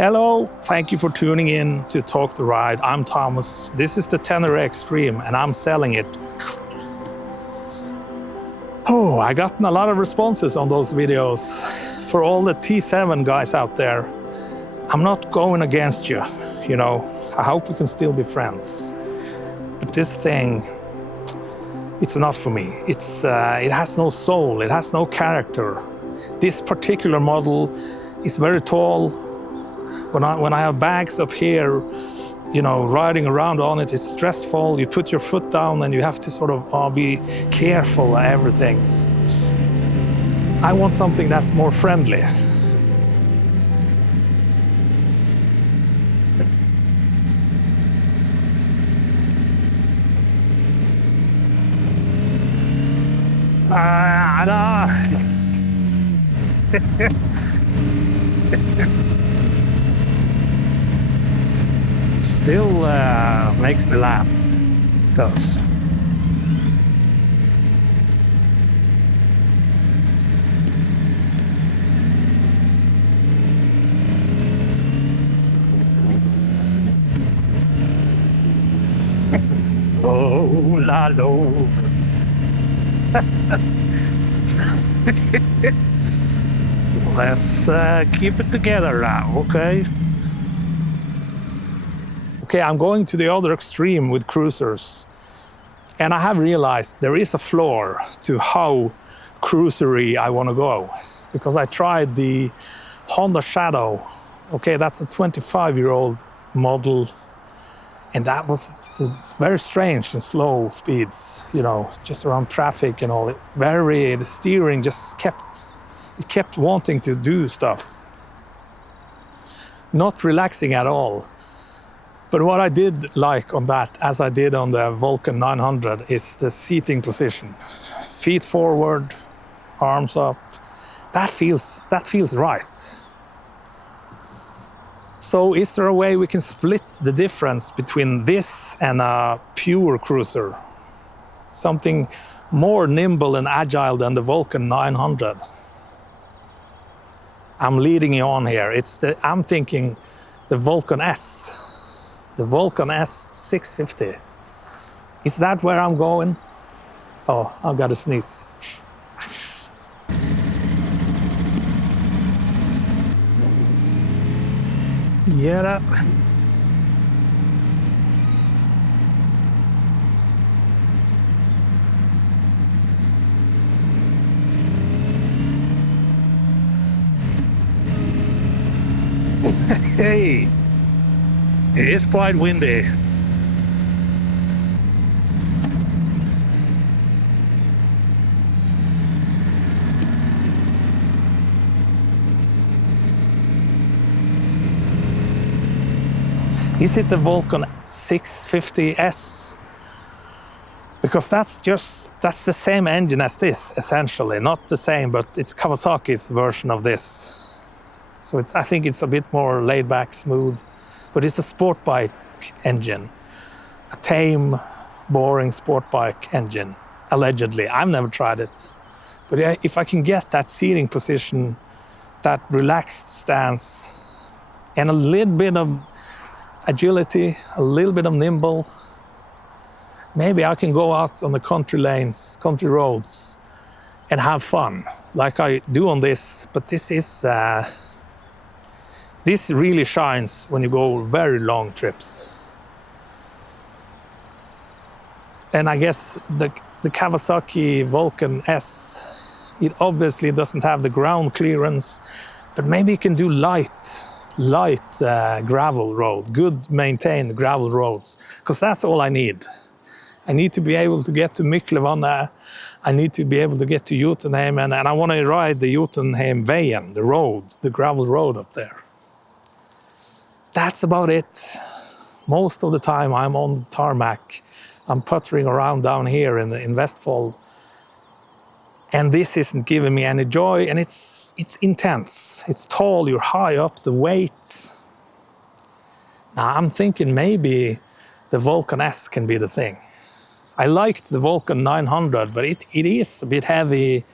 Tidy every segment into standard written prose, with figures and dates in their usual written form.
Hello, thank you for tuning in to Talk the Ride. I'm Thomas. This is the Tenere Extreme and I'm selling it. Oh, I gotten a lot of responses on those videos. For all the T7 guys out there, I'm not going against you, you know. I hope we can still be friends. But this thing, it's not for me. It has no soul, it has no character. This particular model is very tall. When I have bags up here, you know, riding around on it is stressful. You put your foot down and you have to sort of be careful of everything. I want something that's more friendly. Still makes me laugh. It does. Oh, la lo. Let's keep it together now, okay? Okay, I'm going to the other extreme with cruisers. And I have realized there is a floor to how cruisery I want to go. Because I tried the Honda Shadow. Okay, that's a 25-year-old model. And that was very strange in slow speeds, you know, just around traffic and all. The steering just kept wanting to do stuff. Not relaxing at all. But what I did like on that, as I did on the Vulcan 900, is the seating position. Feet forward, arms up. That feels right. So is there a way we can split the difference between this and a pure cruiser? Something more nimble and agile than the Vulcan 900. I'm leading you on here. I'm thinking the Vulcan S. The Vulcan S 650. Is that where I'm going? Oh, I've got to sneeze. Yeah. Hey. It is quite windy. Is it the Vulcan 650S? Because that's the same engine as this, essentially. Not the same, but it's Kawasaki's version of this. So I think it's a bit more laid back, smooth. But it's a sport bike engine, a tame, boring sport bike engine, allegedly. I've never tried it. But if I can get that seating position, that relaxed stance, and a little bit of agility, a little bit of nimble, maybe I can go out on the country lanes, country roads, and have fun, like I do on this. But this really shines when you go very long trips. And I guess the Kawasaki Vulcan S, it obviously doesn't have the ground clearance, but maybe it can do light gravel road, good maintained gravel roads, because that's all I need. I need to be able to get to Myklevannet. I need to be able to get to Jotunheim, and I want to ride the Jotunheim Veien, the road, the gravel road up there. That's about it. Most of the time I'm on the tarmac. I'm puttering around down here in Vestfold. And this isn't giving me any joy, and it's intense. It's tall, you're high up, the weight. Now I'm thinking maybe the Vulcan S can be the thing. I liked the Vulcan 900, but it is a bit heavy,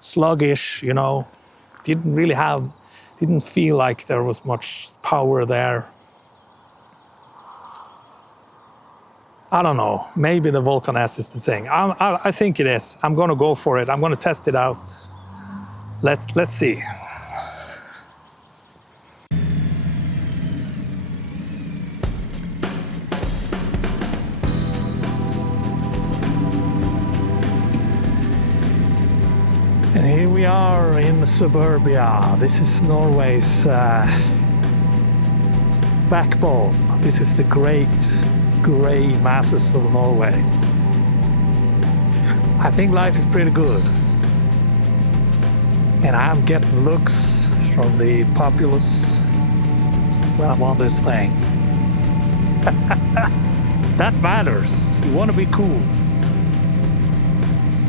sluggish, you know. Didn't really have Didn't feel like there was much power there. I don't know. Maybe the Vulcan S is the thing. I think it is. I'm going to go for it. I'm going to test it out. Let's see. And here we are in Suburbia. This is Norway's backbone. This is the great grey masses of Norway. I think life is pretty good. And I'm getting looks from the populace when I'm on this thing. That matters. You want to be cool.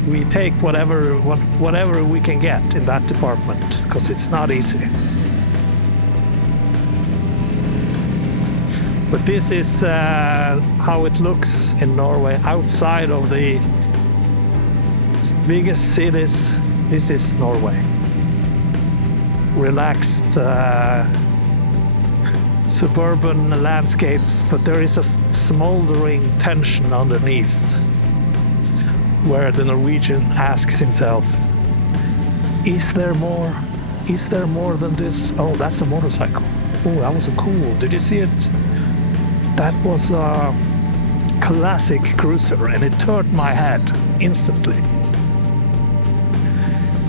We take whatever we can get in that department, because it's not easy. But this is how it looks in Norway outside of the biggest cities. This is Norway. Relaxed suburban landscapes, but there is a smoldering tension underneath, where the Norwegian asks himself, is there more? Is there more than this? Oh, that's a motorcycle. Oh, that was cool. Did you see it? That was a classic cruiser, and it turned my head instantly.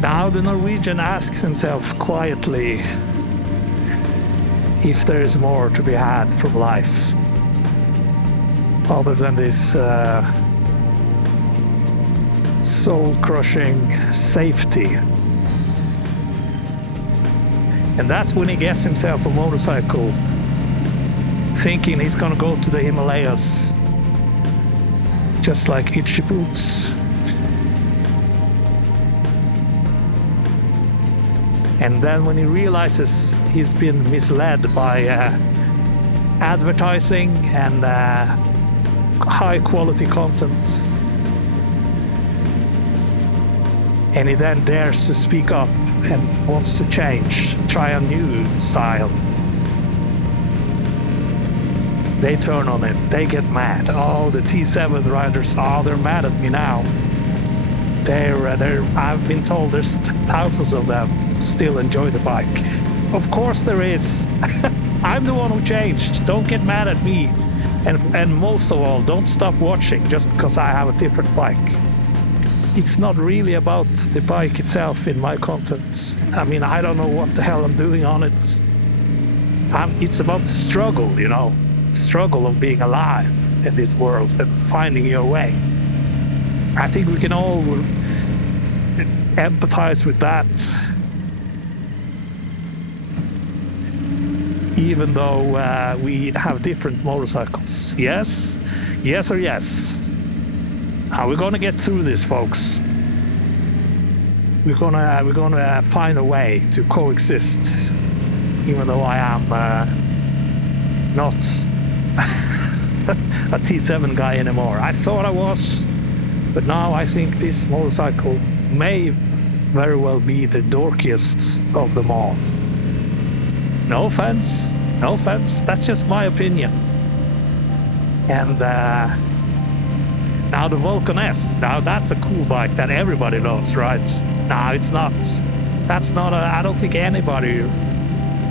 Now the Norwegian asks himself quietly if there is more to be had from life, other than this soul-crushing safety. And that's when he gets himself a motorcycle, thinking he's gonna go to the Himalayas, just like Itchy Boots. And then when he realizes he's been misled by advertising and high-quality content, and he then dares to speak up and wants to change, try a new style, they turn on it, they get mad. Oh, the T7 riders, oh, they're mad at me now. I've been told there's thousands of them still enjoy the bike. Of course there is. I'm the one who changed. Don't get mad at me. And most of all, don't stop watching just because I have a different bike. It's not really about the bike itself in my content. I mean, I don't know what the hell I'm doing on it. It's about the struggle, you know, struggle of being alive in this world and finding your way. I think we can all empathize with that, even though we have different motorcycles. Yes? Yes or yes? How we're gonna get through this, folks. We're gonna find a way to coexist, even though I am not a T7 guy anymore. I thought I was, but now I think this motorcycle may very well be the dorkiest of them all. No offense, that's just my opinion. And now the Vulcan S, now that's a cool bike that everybody loves, right? No, it's not. That's not I don't think anybody,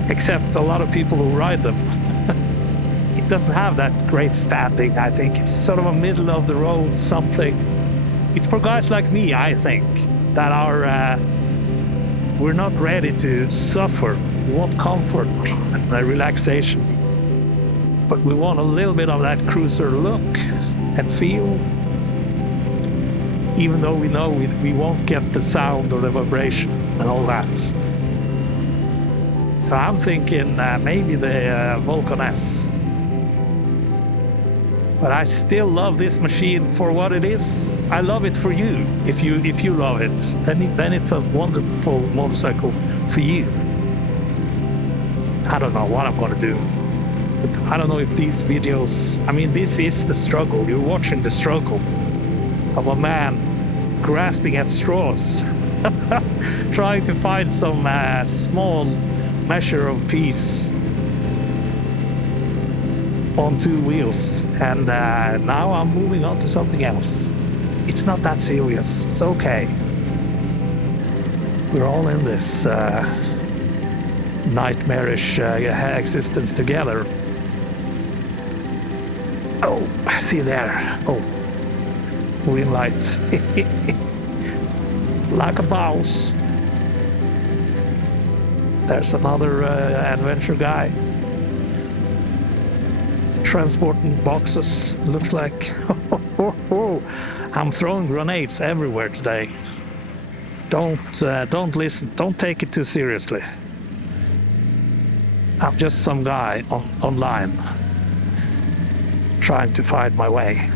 except a lot of people who ride them. It doesn't have that great standing, I think. It's sort of a middle of the road something. It's for guys like me, I think, that are, we're not ready to suffer. We want comfort and relaxation. But we want a little bit of that cruiser look and feel, even though we know we won't get the sound or the vibration and all that. So I'm thinking maybe the Vulcan S. But I still love this machine for what it is. I love it for you. If you love it, then it's a wonderful motorcycle for you. I don't know what I'm gonna do. But I don't know if these videos, I mean, this is the struggle. You're watching the struggle of a man grasping at straws, trying to find some small measure of peace on two wheels, and now I'm moving on to something else. It's not that serious. It's okay. We're all in this nightmarish existence together. Oh, I see there. Oh, green light. Like a boss. There's another adventure guy transporting boxes. Looks like I'm throwing grenades everywhere today. Don't listen. Don't take it too seriously. I'm just some guy online trying to find my way.